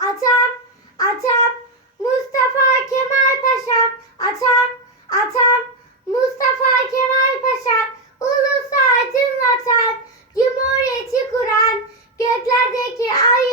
atam, atam, Mustafa Kemal Paşa, atam, atam, Mustafa Kemal Paşa, ulusu aydınlatan, cumhuriyeti kuran, göklerdeki ay